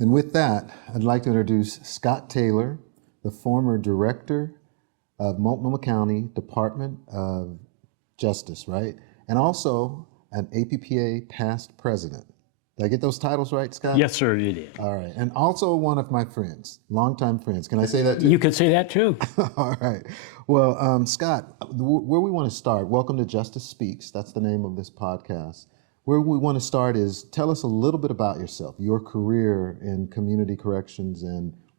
And with that, I'd like to introduce Scott Taylor, the former director of Multnomah County Department of Justice, right? And also an APPA past president. Did I get those titles right, Scott? Yes, sir, you did. All right. And also one of my friends, longtime friends. Can I say that too? You can say that too. All right. Well, Scott, where we want to start, welcome to Justice Speaks. That's the name of this podcast. Where we want to start is tell us a little bit about yourself, your career in community corrections,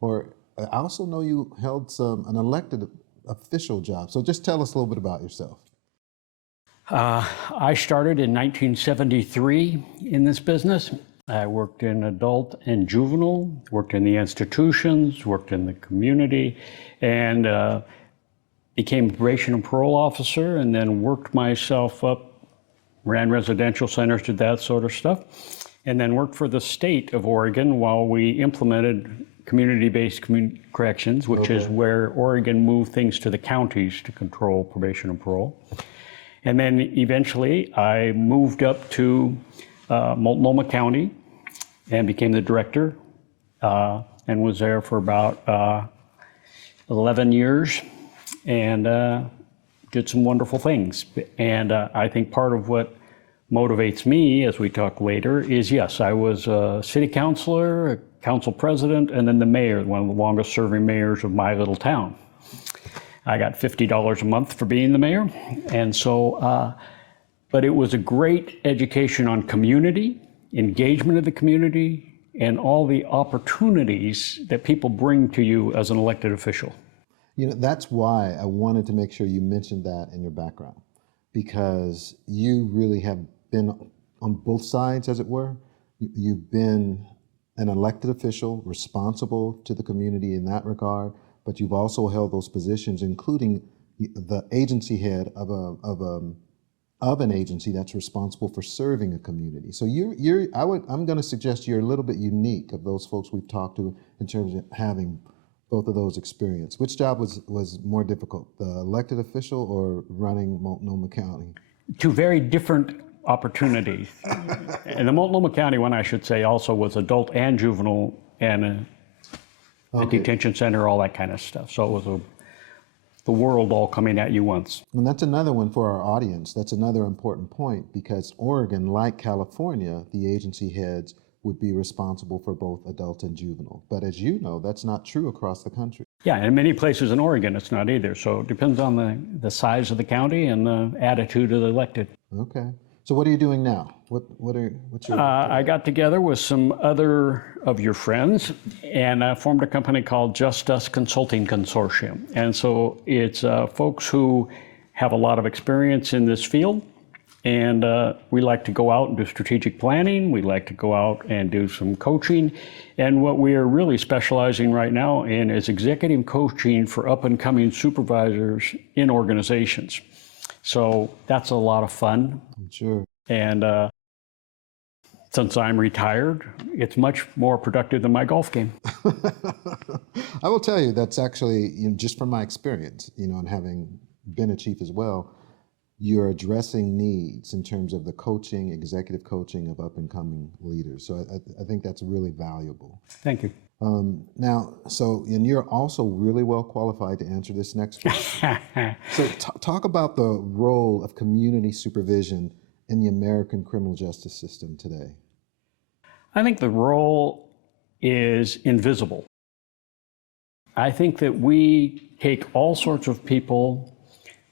or I also know you held an elected official job. So just tell us a little bit about yourself. I started in 1973 in this business. I worked in adult and juvenile, worked in the institutions, worked in the community, and became a probation and parole officer, and then worked myself up, ran residential centers, did that sort of stuff, and then worked for the state of Oregon while we implemented community-based corrections, which is where Oregon moved things to the counties to control probation and parole. And then eventually I moved up to Multnomah County and became the director and was there for about 11 years and did some wonderful things. And I think part of what motivates me, as we talk later, is yes, I was a city councilor, a council president, and then the mayor, one of the longest serving mayors of my little town. I got $50 a month for being the mayor. And so, but it was a great education on community, engagement of the community, and all the opportunities that people bring to you as an elected official. You know, that's why I wanted to make sure you mentioned that in your background, because you really have been on both sides, as it were. You've been an elected official responsible to the community in that regard, but you've also held those positions, including the agency head of an agency that's responsible for serving a community. So I'm going to suggest you're a little bit unique of those folks we've talked to in terms of having both of those experience. Which job was more difficult, the elected official or running Multnomah County? Two very different opportunities. And the Multnomah County one, I should say, also was adult and juvenile and a detention center, all that kind of stuff. So it was the world all coming at you once. And that's another one for our audience. That's another important point, because Oregon, like California, the agency heads would be responsible for both adult and juvenile. But as you know, that's not true across the country. Yeah, in many places in Oregon, it's not either. So it depends on the size of the county and the attitude of the elected. Okay. So what are you doing now? What's your? I got together with some other of your friends and formed a company called Just Us Consulting Consortium. And so it's folks who have a lot of experience in this field. And we like to go out and do strategic planning. We like to go out and do some coaching. And what we are really specializing right now in is executive coaching for up-and-coming supervisors in organizations. So that's a lot of fun. Sure. And since I'm retired, it's much more productive than my golf game. I will tell you, that's actually, just from my experience, and having been a chief as well, you're addressing needs in terms of the coaching, executive coaching of up-and-coming leaders. So I think that's really valuable. Thank you. Now, and you're also really well qualified to answer this next question. So talk about the role of community supervision in the American criminal justice system today. I think the role is invisible. I think that we take all sorts of people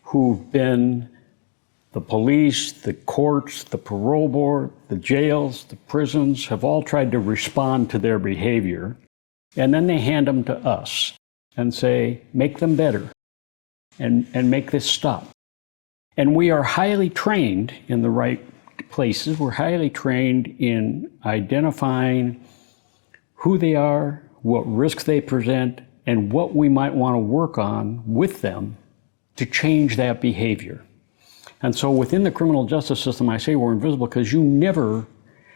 who've been the police, the courts, the parole board, the jails, the prisons, have all tried to respond to their behavior. And then they hand them to us and say, make them better and make this stop. And we are highly trained in the right places. We're highly trained in identifying who they are, what risks they present, and what we might want to work on with them to change that behavior. And so within the criminal justice system, I say we're invisible because when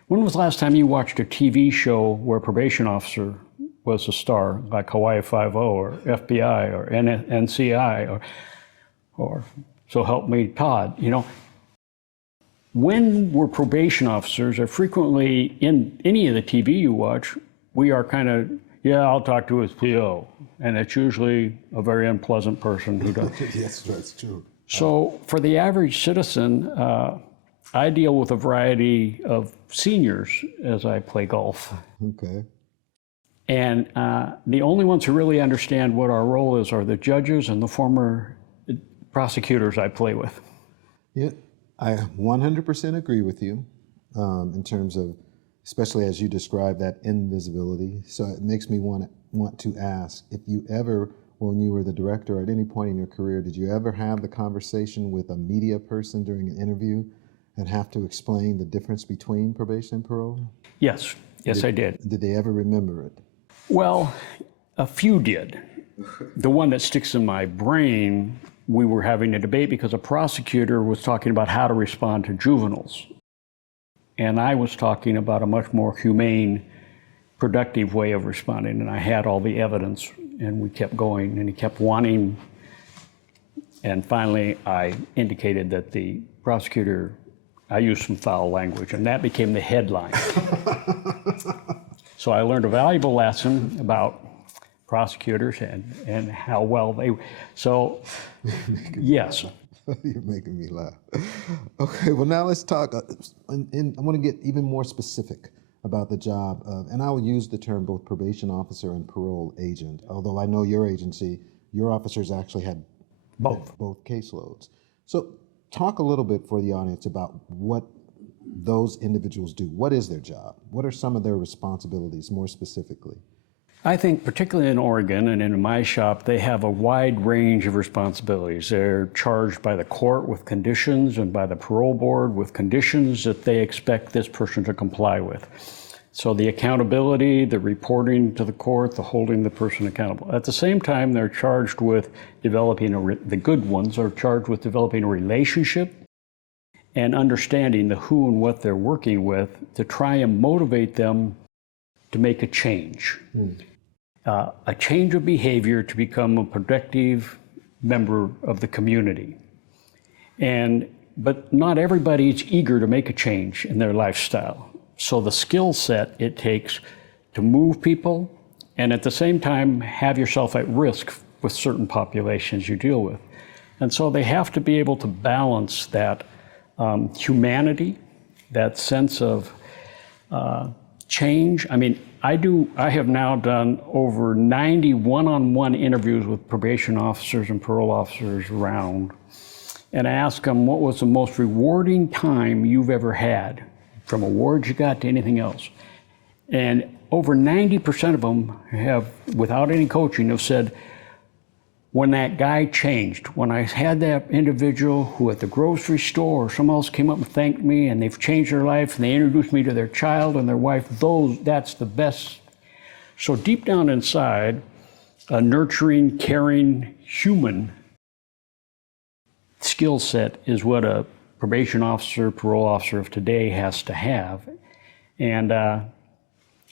was the last time you watched a TV show where a probation officer was a star, like Hawaii Five-0 or FBI or NCI or So Help Me Todd? When we're probation officers, or frequently in any of the TV you watch, we are kind of, yeah, I'll talk to his PO. And it's usually a very unpleasant person who does. Yes, that's true. So for the average citizen, I deal with a variety of seniors as I play golf. Okay. And the only ones who really understand what our role is are the judges and the former prosecutors I play with. Yeah, I 100% agree with you in terms of, especially as you describe that invisibility. So it makes me want to ask if you ever, when you were the director, at any point in your career, did you ever have the conversation with a media person during an interview and have to explain the difference between probation and parole? Yes, I did. Did they ever remember it? Well, a few did. The one that sticks in my brain, we were having a debate because a prosecutor was talking about how to respond to juveniles. And I was talking about a much more humane, productive way of responding. And I had all the evidence, and we kept going, and he kept wanting. And finally, I indicated that the prosecutor, I used some foul language, and that became the headline. So I learned a valuable lesson about prosecutors and how well they, so yes. You're making me laugh. Okay, well now let's talk, and I want to get even more specific about the job of, and I will use the term both probation officer and parole agent, although I know your agency, your officers actually had both caseloads. So talk a little bit for the audience about what those individuals do. What is their job? What are some of their responsibilities more specifically? I think particularly in Oregon and in my shop, they have a wide range of responsibilities. They're charged by the court with conditions and by the parole board with conditions that they expect this person to comply with. So the accountability, the reporting to the court, the holding the person accountable. At the same time, they're charged with developing, the good ones are charged with developing a relationship and understanding the who and what they're working with to try and motivate them to make a change. A change of behavior to become a productive member of the community. But not everybody's eager to make a change in their lifestyle. So the skill set it takes to move people and at the same time have yourself at risk with certain populations you deal with. And so they have to be able to balance that humanity, that sense of change. I mean, I have now done over 90 one-on-one interviews with probation officers and parole officers around, and I ask them, what was the most rewarding time you've ever had, from awards you got to anything else? And over 90% of them have, without any coaching, have said, when that guy changed, when I had that individual who at the grocery store or someone else came up and thanked me and they've changed their life and they introduced me to their child and their wife, that's the best. So deep down inside, a nurturing, caring, human skill set is what a probation officer, parole officer of today has to have. And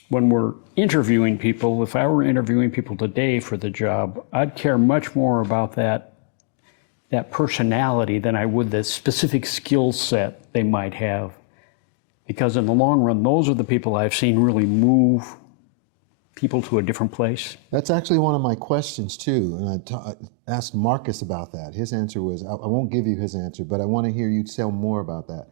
when we're interviewing people, if I were interviewing people today for the job, I'd care much more about that personality than I would the specific skill set they might have. Because in the long run, those are the people I've seen really move people to a different place. That's actually one of my questions too, and I asked Marcus about that. His answer was, I won't give you his answer, but I want to hear you tell more about that.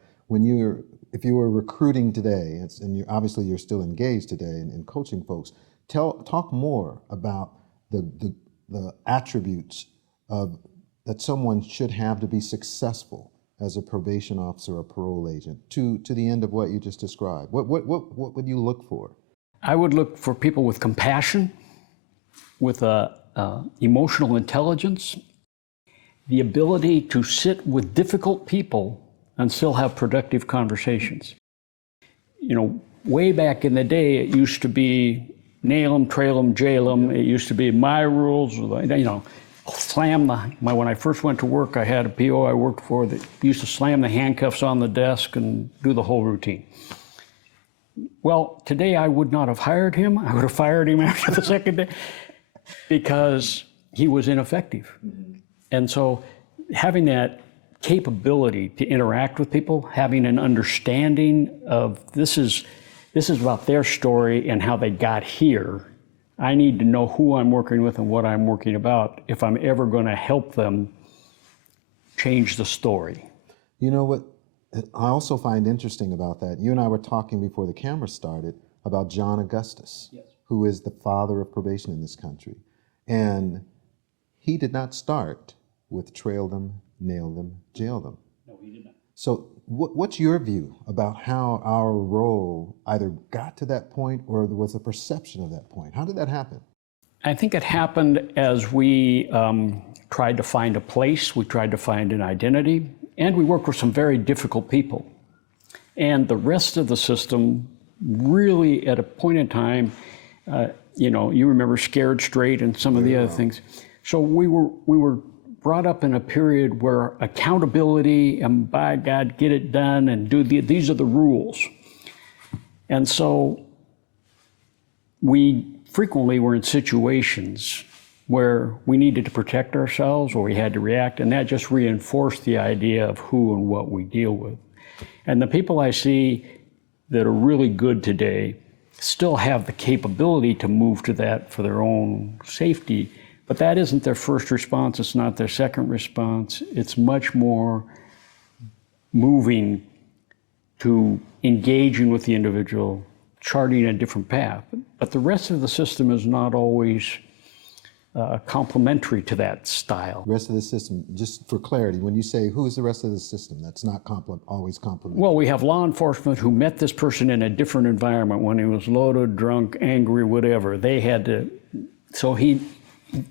If you were recruiting today, and obviously you're still engaged today in coaching folks, talk more about the attributes that someone should have to be successful as a probation officer or parole agent to the end of what you just described. What would you look for? I would look for people with compassion, with emotional intelligence, the ability to sit with difficult people and still have productive conversations. You know, way back in the day, it used to be nail them, trail them, jail them. It used to be my rules, you know, when I first went to work, I had a PO I worked for that used to slam the handcuffs on the desk and do the whole routine. Well, today I would not have hired him. I would have fired him after the second day because he was ineffective. And so having that capability to interact with people, having an understanding of this is this is about their story and how they got here. I need to know who I'm working with and what I'm working about if I'm ever going to help them change the story. You know what I also find interesting about that? You and I were talking before the camera started about John Augustus, yes, who is the father of probation in this country. And he did not start with trail them, nail them, jail them. No, he did not. So what's your view about how our role either got to that point or there was a perception of that point? How did that happen? I think it happened as we tried to find a place, we tried to find an identity, and we worked with some very difficult people. And the rest of the system really, at a point in time, you remember Scared Straight and some of the other things. So we were brought up in a period where accountability and by God, get it done and these are the rules. And so we frequently were in situations where we needed to protect ourselves or we had to react, and that just reinforced the idea of who and what we deal with. And the people I see that are really good today still have the capability to move to that for their own safety, but that isn't their first response, it's not their second response. It's much more moving to engaging with the individual, charting a different path. But the rest of the system is not always complementary to that style. The rest of the system, just for clarity, when you say who is the rest of the system, that's not always complementary. Well, we have law enforcement who met this person in a different environment when he was loaded, drunk, angry, whatever. They had to,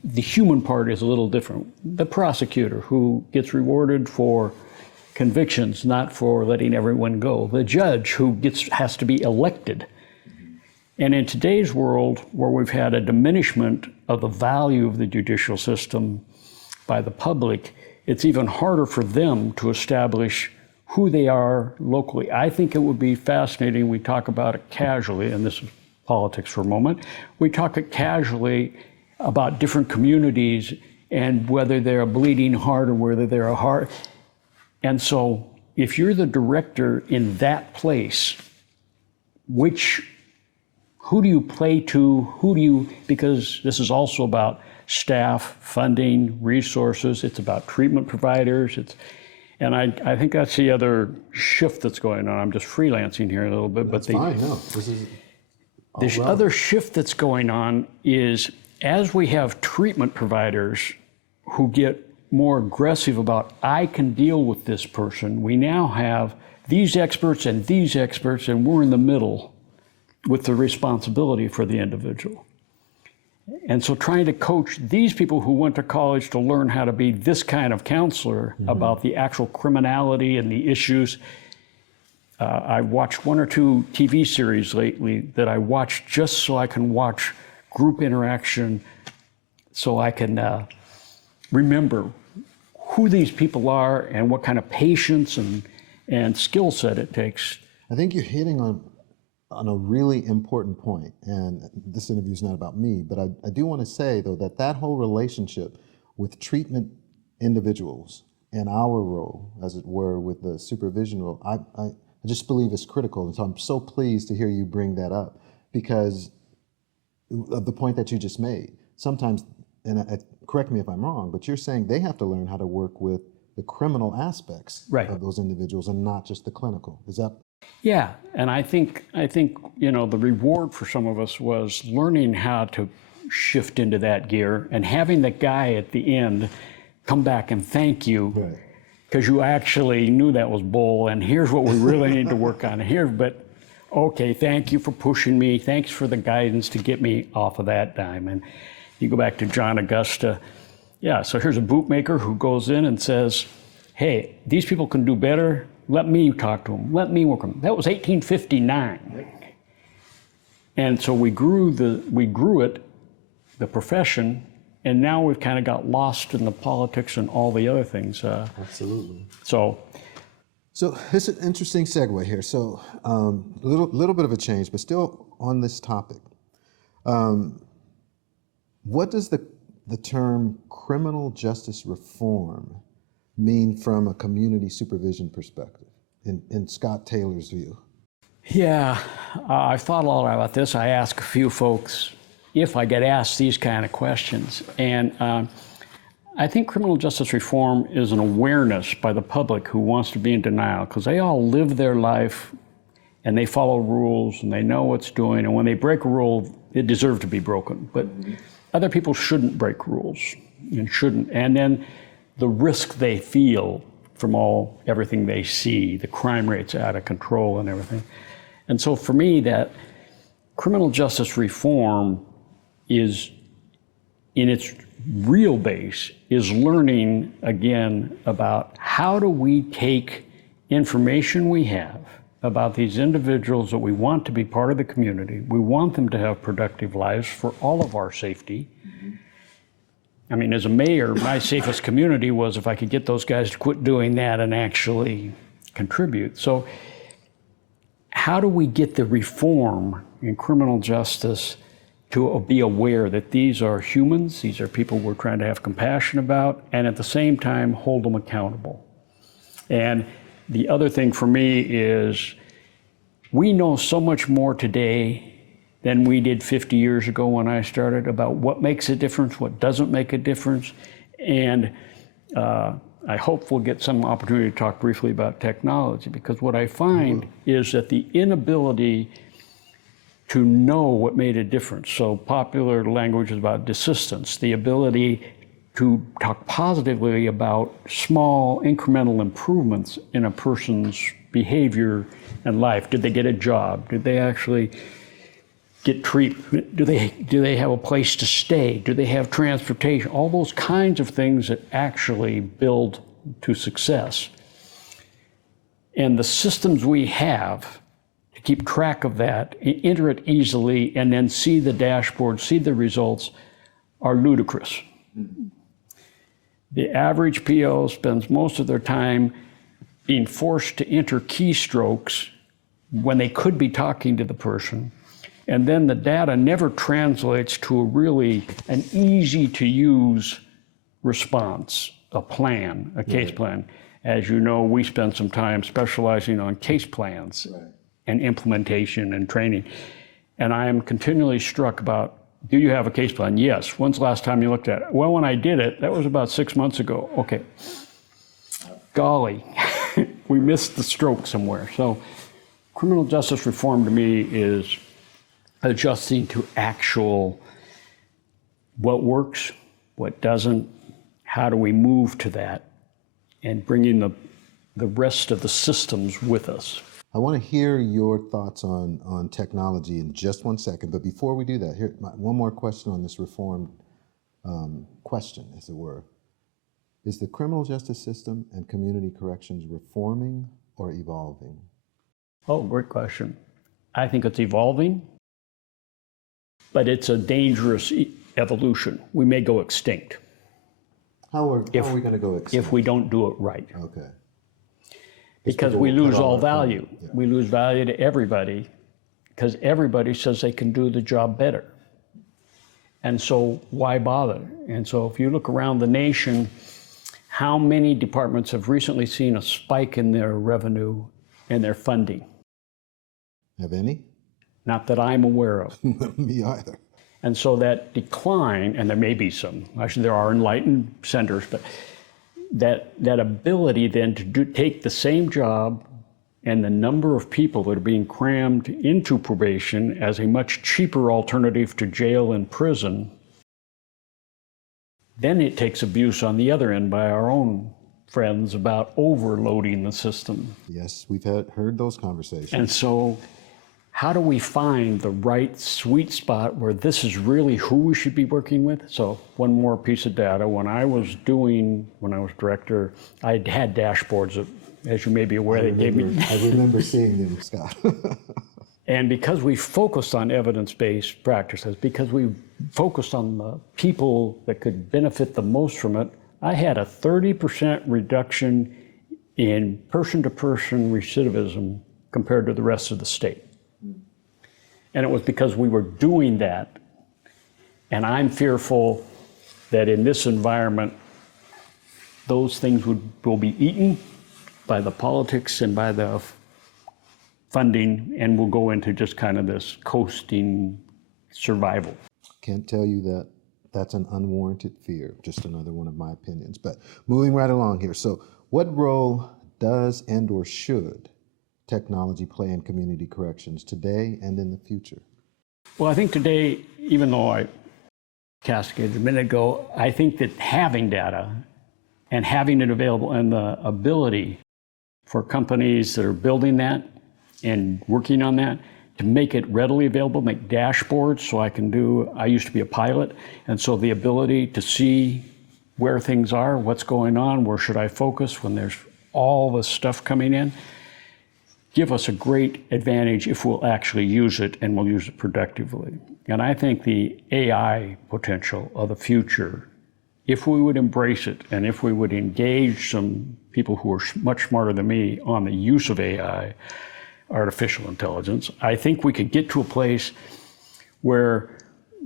the human part is a little different. The prosecutor who gets rewarded for convictions, not for letting everyone go. The judge who has to be elected. And in today's world, where we've had a diminishment of the value of the judicial system by the public, it's even harder for them to establish who they are locally. I think it would be fascinating, we talk about it casually, and this is politics for a moment, we talk it casually about different communities and whether they're a bleeding heart or whether they're a heart. And so if you're the director in that place, who do you play to? Because this is also about staff, funding, resources. It's about treatment providers. And I think that's the other shift that's going on. I'm just freelancing here a little bit. That's fine, no. The other shift that's going on is as we have treatment providers who get more aggressive about, I can deal with this person, we now have these experts, and we're in the middle with the responsibility for the individual. And so trying to coach these people who went to college to learn how to be this kind of counselor about the actual criminality and the issues. I've watched one or two TV series lately that I watched just so I can watch group interaction, so I can remember who these people are and what kind of patience and skill set it takes. I think you're hitting on a really important point, and this interview is not about me, but I do want to say, though, that whole relationship with treatment individuals and our role, as it were, with the supervision role, I just believe is critical. And so I'm so pleased to hear you bring that up because of the point that you just made. Sometimes, and correct me if I'm wrong, but you're saying they have to learn how to work with the criminal aspects of those individuals and not just the clinical. Is that? Yeah, and I think the reward for some of us was learning how to shift into that gear and having the guy at the end come back and thank you because you actually knew that was bull, and here's what we really need to work on here. But okay, thank you for pushing me. Thanks for the guidance to get me off of that dime. And you go back to John Augusta. Yeah, so here's a bootmaker who goes in and says, hey, these people can do better. Let me talk to them. Let me work them. That was 1859. And so we grew it, the profession, and now we've kind of got lost in the politics and all the other things. Absolutely. So it's an interesting segue here. So a little bit of a change, but still on this topic. What does the term criminal justice reform mean from a community supervision perspective in Scott Taylor's view? Yeah, I've thought a lot about this. I ask a few folks if I get asked these kind of questions. And I think criminal justice reform is an awareness by the public who wants to be in denial, because they all live their life and they follow rules and they know what's doing. And when they break a rule, it deserves to be broken. But other people shouldn't break rules and shouldn't. And then the risk they feel from everything they see, the crime rates out of control and everything. And so for me, that criminal justice reform is, in its real base, is learning again about how do we take information we have about these individuals that we want to be part of the community. We want them to have productive lives for all of our safety. I mean, as a mayor, my safest community was if I could get those guys to quit doing that and actually contribute. So how do we get the reform in criminal justice to be aware that these are humans, these are people we're trying to have compassion about, and at the same time hold them accountable? And the other thing for me is we know so much more today than we did 50 years ago when I started about what makes a difference, what doesn't make a difference. And I hope we'll get some opportunity to talk briefly about technology, because what I find is that the inability to know what made a difference, so popular language is about desistance, the ability to talk positively about small incremental improvements in a person's behavior and life. Did they get a job? Did they actually get treatment? Do they have a place to stay? Do they have transportation? All those kinds of things that actually build to success. And the systems we have to keep track of that, enter it easily, and then see the dashboard, see the results, are ludicrous. The average PO spends most of their time being forced to enter keystrokes when they could be talking to the person. And then the data never translates to an easy to use response, a plan, a case plan. As you know, we spend some time specializing on case plans and implementation and training. And I am continually struck about, do you have a case plan? Yes. When's the last time you looked at it? Well, when I did it, that was about 6 months ago. Okay. Golly, we missed the stroke somewhere. So criminal justice reform to me is adjusting to actual what works, what doesn't, how do we move to that, and bringing the rest of the systems with us. I want to hear your thoughts on technology in just 1 second, but before we do that, here one more question on this reform question, as it were. Is the criminal justice system and community corrections reforming or evolving? Oh, great question. I think it's evolving, but it's a dangerous evolution. We may go extinct. How are we going to go extinct? If we don't do it right. Okay. Because we lose all value. Yeah. We lose value to everybody because everybody says they can do the job better. And so why bother? And so if you look around the nation, how many departments have recently seen a spike in their revenue and their funding? Have any? Not that I'm aware of. Me either. And so that decline, and there may be some, actually there are enlightened centers, but that ability then to take the same job and the number of people that are being crammed into probation as a much cheaper alternative to jail and prison, then it takes abuse on the other end by our own friends about overloading the system. Yes, we've heard those conversations. And so how do we find the right sweet spot where this is really who we should be working with? So one more piece of data. When I was director, I had dashboards that, as you may be aware, they gave me. I remember seeing them, Scott. And because we focused on evidence-based practices, because we focused on the people that could benefit the most from it, I had a 30% reduction in person-to-person recidivism compared to the rest of the state. And it was because we were doing that. And I'm fearful that in this environment, those things will be eaten by the politics and by the funding, and we'll go into just kind of this coasting survival. Can't tell you that that's an unwarranted fear, just another one of my opinions. But moving right along here. So what role does and or should technology play in community corrections today and in the future? Well, I think today, even though I cascaded a minute ago, I think that having data and having it available and the ability for companies that are building that and working on that to make it readily available, make dashboards so I used to be a pilot, and so the ability to see where things are, what's going on, where should I focus when there's all this stuff coming in, give us a great advantage if we'll actually use it and we'll use it productively. And I think the AI potential of the future, if we would embrace it and if we would engage some people who are much smarter than me on the use of AI, artificial intelligence, I think we could get to a place where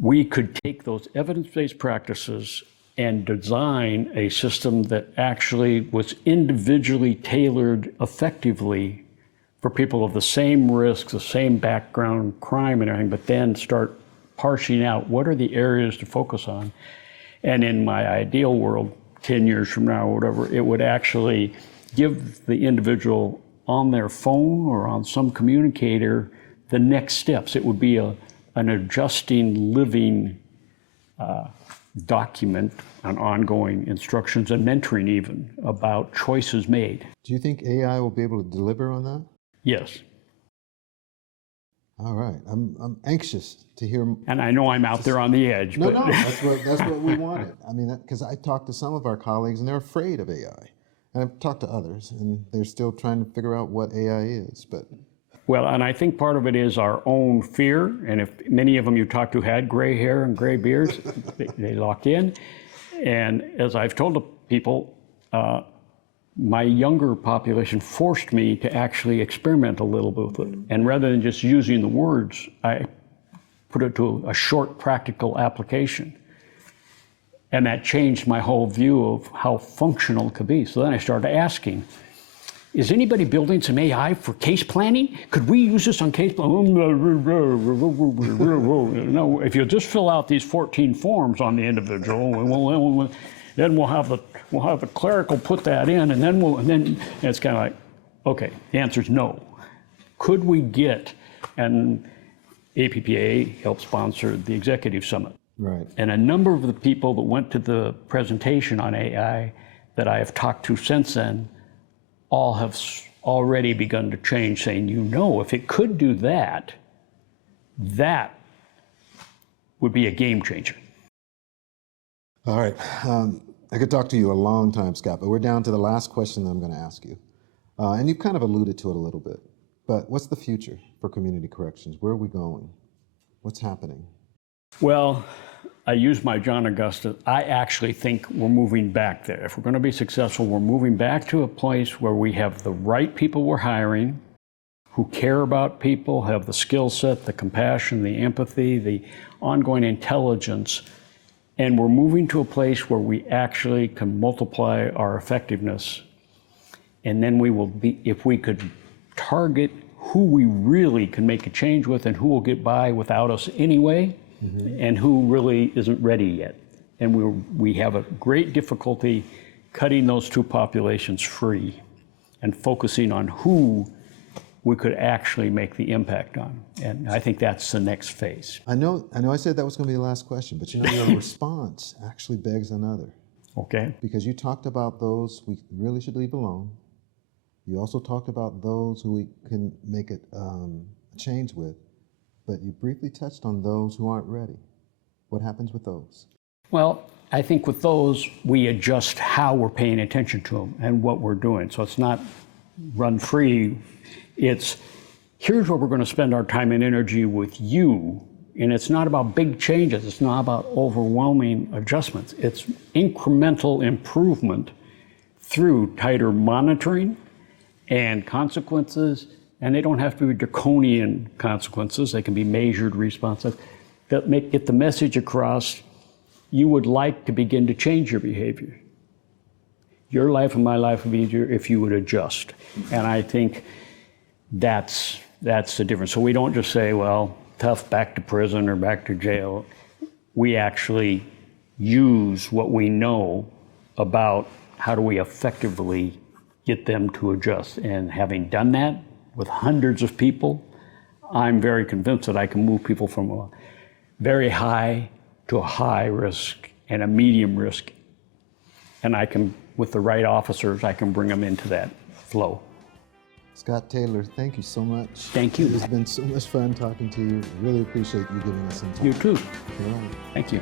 we could take those evidence-based practices and design a system that actually was individually tailored effectively for people of the same risks, the same background, crime and everything, but then start parsing out what are the areas to focus on. And in my ideal world, 10 years from now or whatever, it would actually give the individual on their phone or on some communicator the next steps. It would be an adjusting, living document on ongoing instructions and mentoring even about choices made. Do you think AI will be able to deliver on that? Yes. All right. I'm anxious to hear. And I know I'm out there on the edge. No, but that's what we wanted. I mean, because I talked to some of our colleagues and they're afraid of AI. And I've talked to others and they're still trying to figure out what AI is. But well, and I think part of it is our own fear. And if many of them you talk to had gray hair and gray beards, they lock in. And as I've told the people, my younger population forced me to actually experiment a little bit with it. And rather than just using the words, I put it to a short practical application. And that changed my whole view of how functional it could be. So then I started asking, is anybody building some AI for case planning? Could we use this on case planning? No, if you just fill out these 14 forms on the individual, then we'll have the clerical put that in, and then it's kind of like, okay, the answer is no. Could we get, and APPA helped sponsor the executive summit. right. And a number of the people that went to the presentation on AI that I have talked to since then all have already begun to change, saying, if it could do that, that would be a game changer. All right. I could talk to you a long time, Scott, but we're down to the last question that I'm going to ask you. And you've kind of alluded to it a little bit, but what's the future for community corrections? Where are we going? What's happening? Well, I use my John Augustus. I actually think we're moving back there. If we're going to be successful, we're moving back to a place where we have the right people we're hiring, who care about people, have the skill set, the compassion, the empathy, the ongoing intelligence, and we're moving to a place where we actually can multiply our effectiveness. And then we will be, if we could target who we really can make a change with and who will get by without us anyway, and who really isn't ready yet. And we have a great difficulty cutting those two populations free and focusing on who we could actually make the impact on. And I think that's the next phase. I know I said that was going to be the last question, but your response actually begs another. Okay. Because you talked about those we really should leave alone. You also talked about those who we can make a change with, but you briefly touched on those who aren't ready. What happens with those? Well, I think with those, we adjust how we're paying attention to them and what we're doing. So it's not run free. It's, here's where we're going to spend our time and energy with you. And it's not about big changes. It's not about overwhelming adjustments. It's incremental improvement through tighter monitoring and consequences. And they don't have to be draconian consequences. They can be measured responses that get the message across. You would like to begin to change your behavior. Your life and my life would be easier if you would adjust. And I think that's That's the difference. So we don't just say, well, tough, back to prison or back to jail. We actually use what we know about how do we effectively get them to adjust. And having done that with hundreds of people, I'm very convinced that I can move people from a very high to a high risk and a medium risk. And I can, with the right officers, I can bring them into that flow. Scott Taylor, thank you so much. Thank you. It has been so much fun talking to you. Really appreciate you giving us some time. You too. All right. Thank you.